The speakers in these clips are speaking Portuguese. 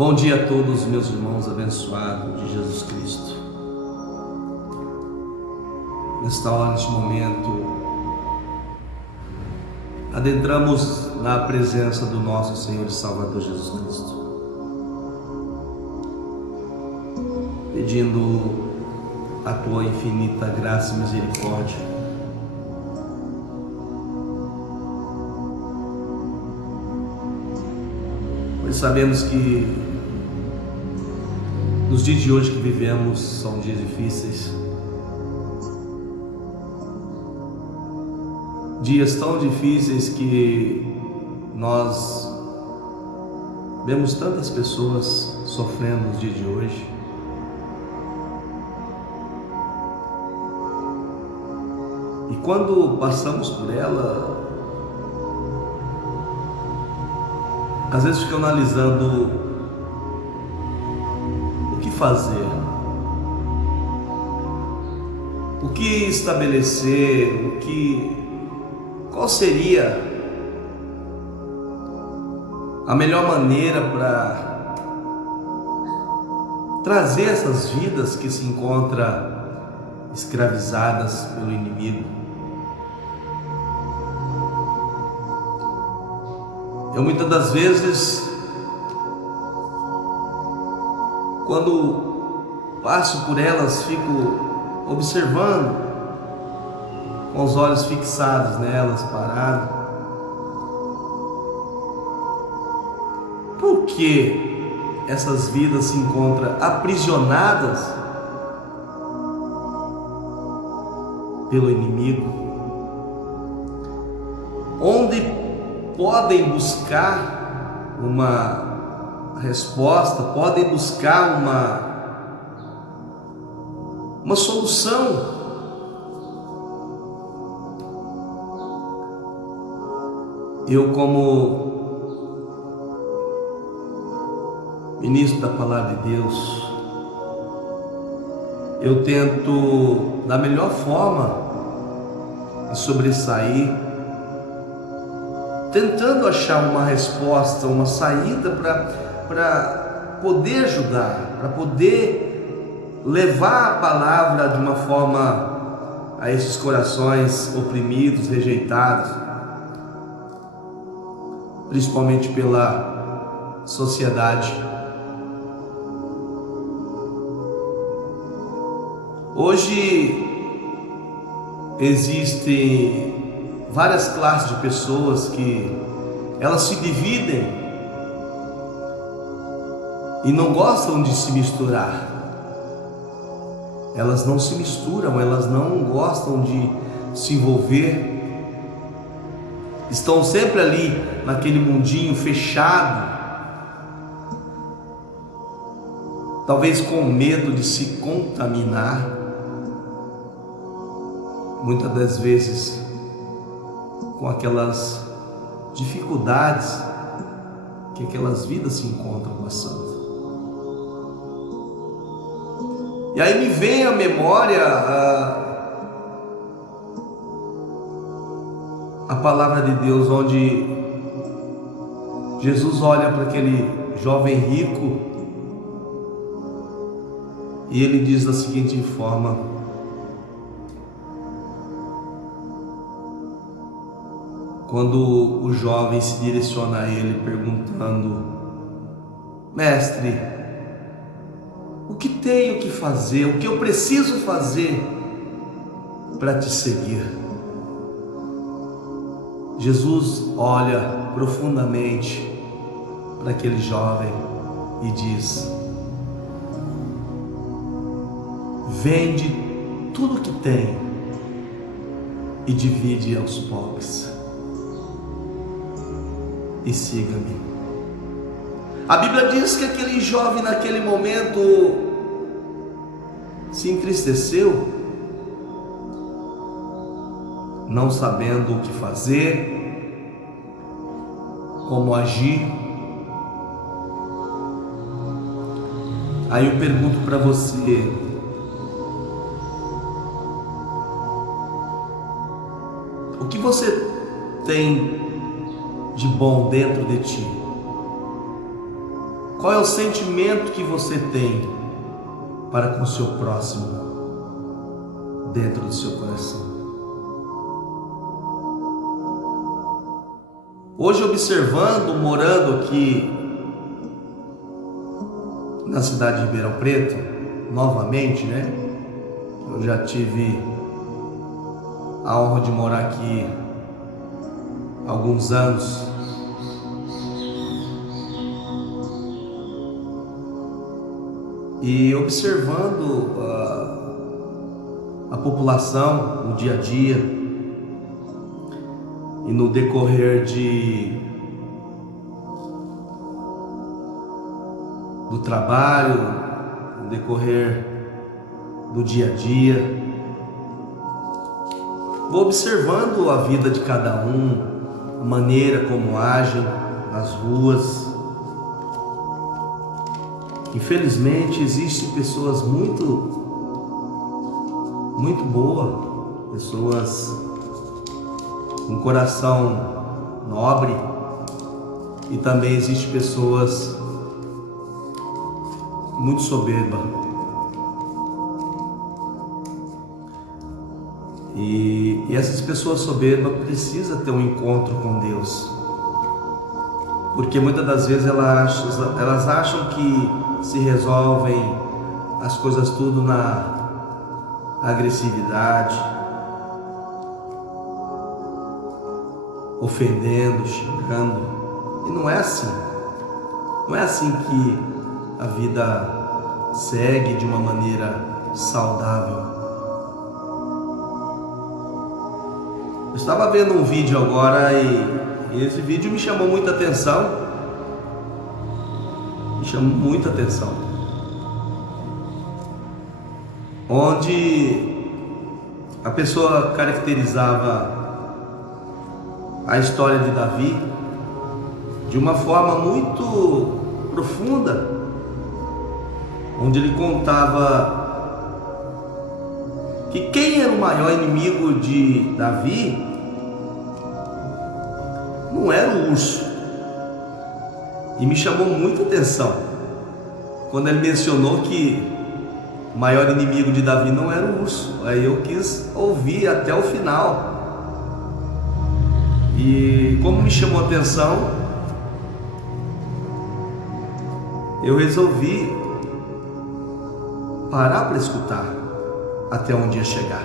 Bom dia a todos, meus irmãos abençoados de Jesus Cristo. Nesta hora, neste momento, adentramos na presença do nosso Senhor e Salvador Jesus Cristo, pedindo a tua infinita graça e misericórdia, pois sabemos que nos dias de hoje que vivemos são dias difíceis, dias tão difíceis que nós vemos tantas pessoas sofrendo nos dias de hoje. E quando passamos por ela, às vezes fico analisando o que fazer, o que estabelecer, qual seria a melhor maneira para trazer essas vidas que se encontram escravizadas pelo inimigo. Eu muitas das vezes, quando passo por elas, fico observando, com os olhos fixados nelas, parados. Por que essas vidas se encontram aprisionadas pelo inimigo? Onde podem buscar uma resposta, podem buscar uma solução. Eu, como ministro da Palavra de Deus, eu tento da melhor forma de sobressair, tentando achar uma resposta, uma saída para poder ajudar, para poder levar a palavra de uma forma a esses corações oprimidos, rejeitados, principalmente pela sociedade. Hoje existem várias classes de pessoas que elas se dividem e não gostam de se misturar. Elas não se misturam, elas não gostam de se envolver. Estão sempre ali naquele mundinho fechado, talvez com medo de se contaminar, muitas das vezes com aquelas dificuldades que aquelas vidas se encontram passando. E aí me vem à memória a palavra de Deus, onde Jesus olha para aquele jovem rico e ele diz da seguinte forma: quando o jovem se direciona a ele perguntando: mestre, o que tenho que fazer, o que eu preciso fazer para te seguir? Jesus olha profundamente para aquele jovem e diz: vende tudo que tem e divide aos pobres e siga-me. A Bíblia diz que aquele jovem naquele momento se entristeceu, não sabendo o que fazer, como agir. Aí eu pergunto para você: o que você tem de bom dentro de ti? Qual é o sentimento que você tem para com o seu próximo dentro do seu coração? Hoje, observando, morando aqui na cidade de Ribeirão Preto, novamente, né? Eu já tive a honra de morar aqui há alguns anos. E observando a população no dia a dia e no decorrer do trabalho, no decorrer do dia a dia, vou observando a vida de cada um, a maneira como agem nas ruas. Infelizmente, existem pessoas muito boas, pessoas com coração nobre, e também existem pessoas muito soberbas. E essas pessoas soberbas precisam ter um encontro com Deus, porque muitas das vezes elas acham que se resolvem as coisas tudo na agressividade, ofendendo, xingando, e não é assim. Não é assim que a vida segue de uma maneira saudável. Eu estava vendo um vídeo agora e esse vídeo me chamou muita atenção. Me chamou muita atenção. Onde a pessoa caracterizava a história de Davi de uma forma muito profunda, onde ele contava que quem era o maior inimigo de Davi não era o urso. E me chamou muita atenção quando ele mencionou que o maior inimigo de Davi não era o urso. Aí eu quis ouvir até o final. E como me chamou a atenção, eu resolvi parar para escutar até onde ia chegar.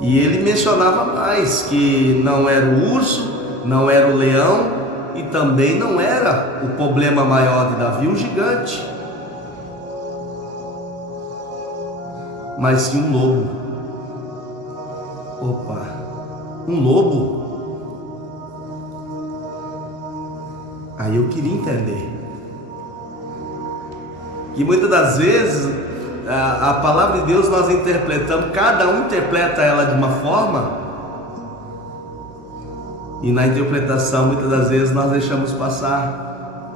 E ele mencionava mais que não era o urso, não era o leão, e também não era o problema maior de Davi, o gigante, mas sim um lobo. Opa, um lobo? Aí eu queria entender que muitas das vezes a palavra de Deus nós interpretamos, cada um interpreta ela de uma forma, e na interpretação muitas das vezes nós deixamos passar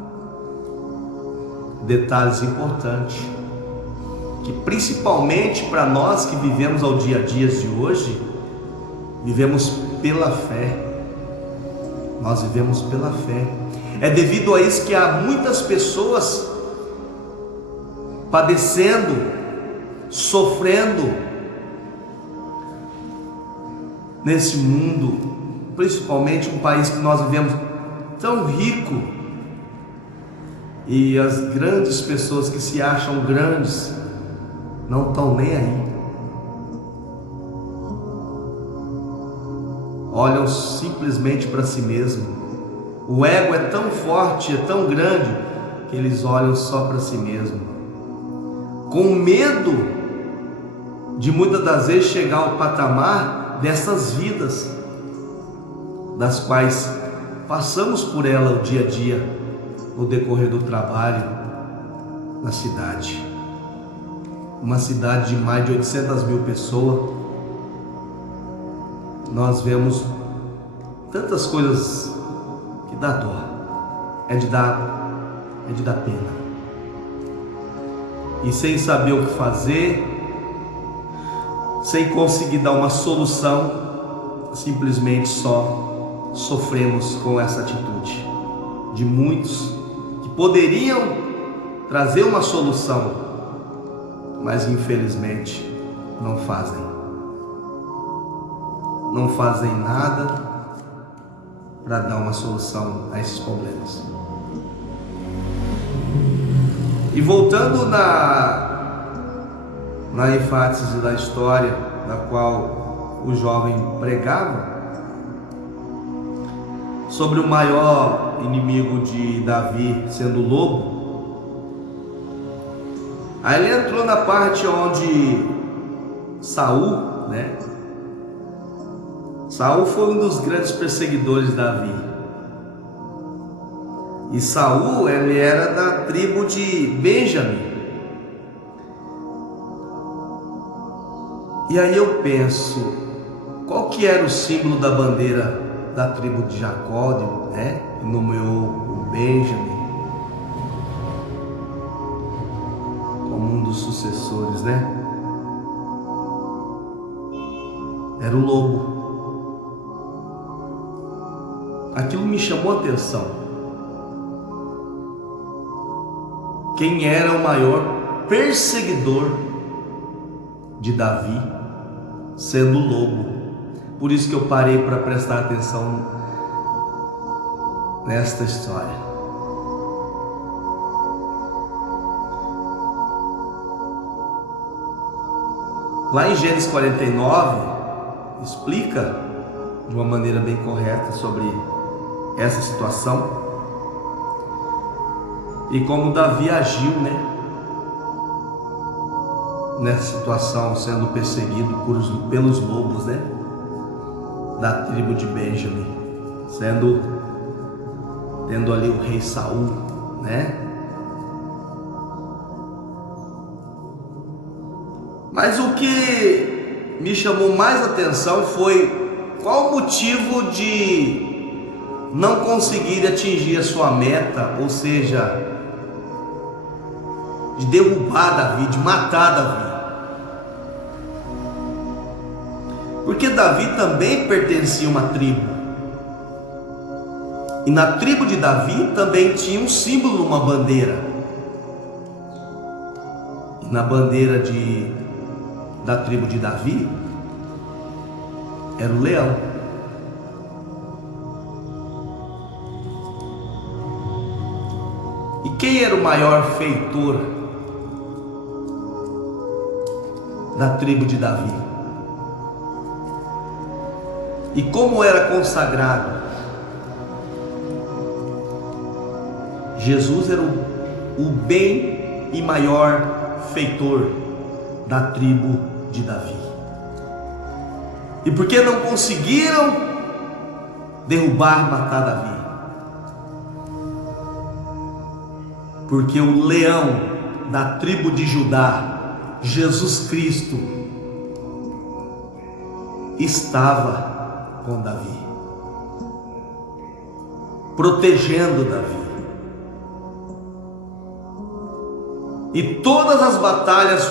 detalhes importantes, que principalmente para nós que vivemos ao dia a dia de hoje, vivemos pela fé. Nós vivemos pela fé. É devido a isso que há muitas pessoas padecendo, sofrendo nesse mundo, principalmente um país que nós vivemos tão rico, e as grandes pessoas que se acham grandes não estão nem aí, olham simplesmente para si mesmo. O ego é tão forte, é tão grande, que eles olham só para si mesmo, com medo de muitas das vezes chegar ao patamar dessas vidas das quais passamos por ela o dia a dia, no decorrer do trabalho na cidade. Uma cidade de mais de 800 mil pessoas, nós vemos tantas coisas que dá dó, é de dar pena. E sem saber o que fazer, sem conseguir dar uma solução, simplesmente só sofremos com essa atitude. de muitos que poderiam trazer uma solução, mas infelizmente não fazem. Não fazem nada para dar uma solução a esses problemas. E voltando na ênfase da história da qual o jovem pregava, sobre o maior inimigo de Davi sendo o lobo, aí ele entrou na parte onde Saul, né? Saul foi um dos grandes perseguidores de Davi. E Saul, ele era da tribo de Benjamim. E aí eu penso, qual que era o símbolo da bandeira da tribo de Jacó, né? Que nomeou o Benjamim como um dos sucessores, né? Era o lobo. Aquilo me chamou a atenção. Quem era o maior perseguidor de Davi, sendo o lobo. Por isso que eu parei para prestar atenção nesta história. Lá em Gênesis 49, explica de uma maneira bem correta sobre essa situação e como Davi agiu, né? Nessa situação, sendo perseguido pelos lobos, né? Da tribo de Benjamim, tendo ali o rei Saul, né? Mas o que me chamou mais atenção foi qual o motivo de não conseguir atingir a sua meta, ou seja, de derrubar Davi, de matar Davi. Porque Davi também pertencia a uma tribo. E na tribo de Davi também tinha um símbolo, uma bandeira. E na bandeira da tribo de Davi era o leão. E quem era o maior feitor da tribo de Davi? E como era consagrado? Jesus era o bem e maior feitor da tribo de Davi. E por que não conseguiram derrubar, matar Davi? Porque o leão da tribo de Judá, Jesus Cristo, estava com Davi, protegendo Davi. E todas as batalhas,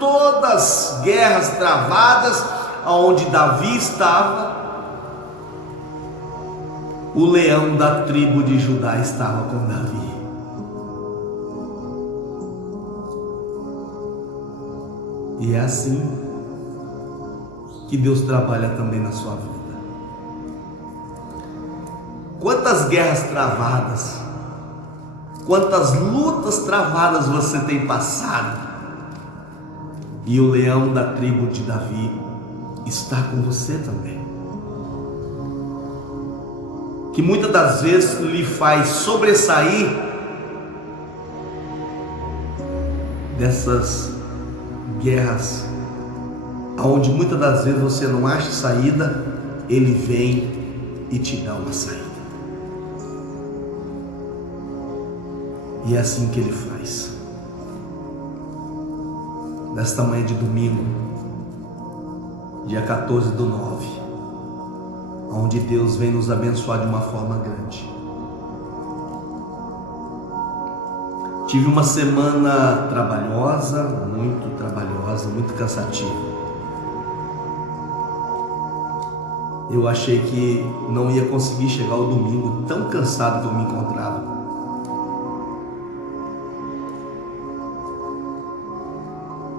todas as guerras travadas, aonde Davi estava, o leão da tribo de Judá estava com Davi. E é assim que Deus trabalha também na sua vida. Quantas guerras travadas, quantas lutas travadas você tem passado, e o leão da tribo de Davi está com você também, que muitas das vezes lhe faz sobressair dessas guerras, onde muitas das vezes você não acha saída, ele vem e te dá uma saída. E é assim que ele faz. Nesta manhã de domingo, dia 14/9, onde Deus vem nos abençoar de uma forma grande. Tive uma semana trabalhosa, muito cansativa. Eu achei que não ia conseguir chegar ao domingo, tão cansado que eu me encontrava.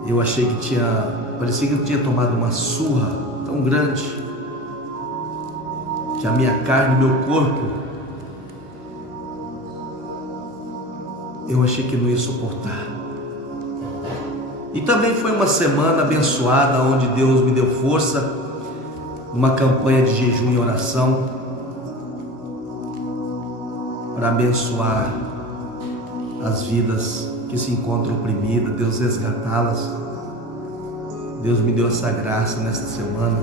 Eu achei que parecia que eu tinha tomado uma surra tão grande, que a minha carne, meu corpo, eu achei que não ia suportar. E também foi uma semana abençoada, onde Deus me deu força, uma campanha de jejum e oração, para abençoar as vidas que se encontram oprimidas, Deus resgatá-las. Deus me deu essa graça nesta semana,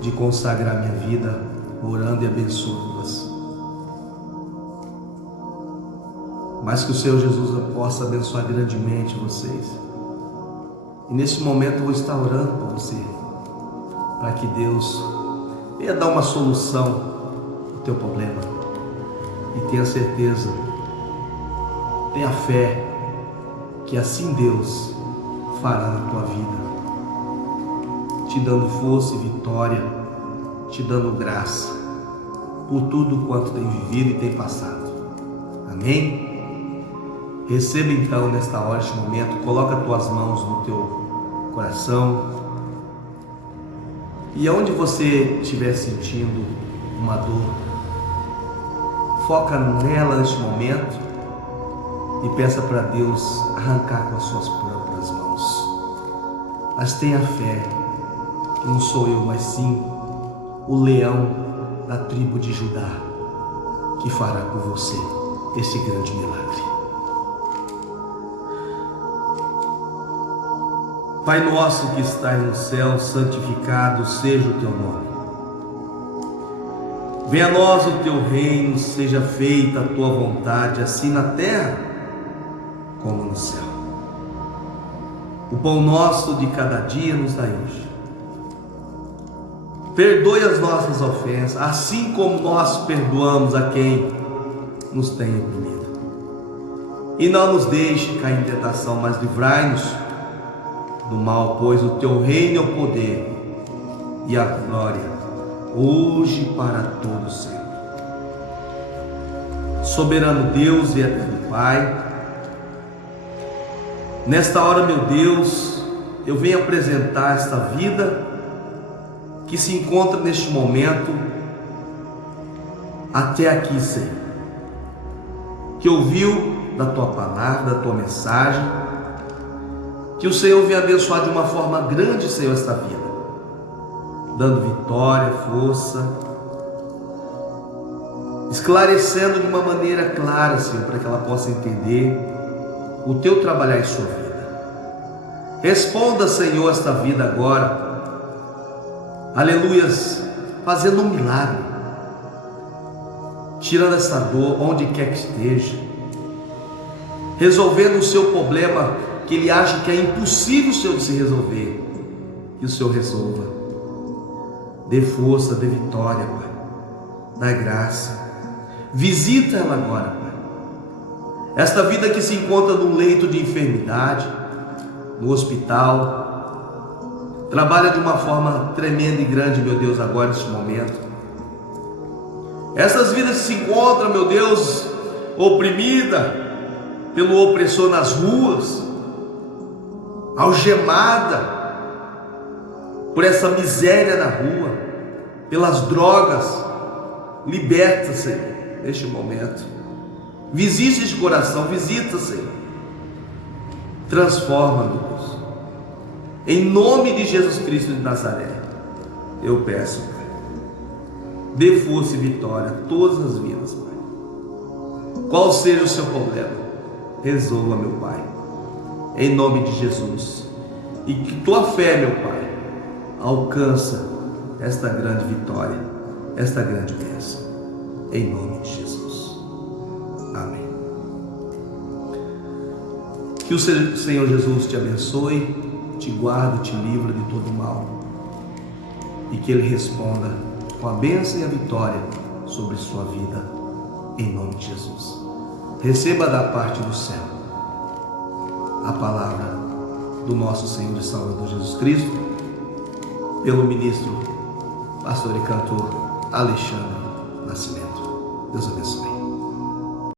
de consagrar minha vida, orando e abençoando-as. Mas que o Senhor Jesus possa abençoar grandemente vocês. E nesse momento eu vou estar orando por você, para que Deus venha dar uma solução ao teu problema. E tenha certeza, tenha fé, que assim Deus fará na tua vida, te dando força e vitória, te dando graça por tudo quanto tem vivido e tem passado. Amém? Receba então nesta hora, neste momento, coloca as tuas mãos no teu coração, e aonde você estiver sentindo uma dor, foca nela neste momento e peça para Deus arrancar com as suas próprias mãos. Mas tenha fé, que não sou eu, mas sim o leão da tribo de Judá, que fará por você esse grande milagre. Pai nosso que estás no céu, santificado seja o teu nome. Venha a nós o teu reino, seja feita a tua vontade, assim na terra como no céu. O pão nosso de cada dia nos dai hoje. Perdoe as nossas ofensas, assim como nós perdoamos a quem nos tem oprimido. E não nos deixe cair em tentação, mas livrai-nos do mal, pois o teu reino é o poder e a glória, hoje e para todo sempre. Soberano Deus e eterno Pai, nesta hora, meu Deus, eu venho apresentar esta vida que se encontra neste momento até aqui, Senhor, que ouviu da tua palavra, da tua mensagem. Que o Senhor venha abençoar de uma forma grande, Senhor, esta vida, dando vitória, força, esclarecendo de uma maneira clara, Senhor, para que ela possa entender o teu trabalhar em sua vida. Responda, Senhor, esta vida agora, aleluias, fazendo um milagre, tirando essa dor onde quer que esteja, resolvendo o seu problema que ele acha que é impossível o Senhor de se resolver, que o Senhor resolva. Dê força, dê vitória, Pai, dá graça, visita ela agora, Pai, esta vida que se encontra num leito de enfermidade, no hospital, trabalha de uma forma tremenda e grande, meu Deus, agora neste momento. Essas vidas que se encontram, meu Deus, oprimida pelo opressor nas ruas, algemada por essa miséria na rua, pelas drogas, liberta, Senhor, neste momento. Visita este coração, visita, Senhor, transforma, meu Deus, em nome de Jesus Cristo de Nazaré, eu peço, Pai, dê força e vitória a todas as vidas, Pai. Qual seja o seu problema, resolva, meu Pai, em nome de Jesus, e que tua fé, meu Pai, alcança esta grande vitória, esta grande bênção, em nome de Jesus. Amém. Que o Senhor Jesus te abençoe, te guarde, te livre de todo mal, e que Ele responda com a bênção e a vitória sobre sua vida, em nome de Jesus. Receba da parte do céu a palavra do nosso Senhor e Salvador Jesus Cristo, pelo ministro pastor e cantor Alexandre Nascimento. Deus abençoe.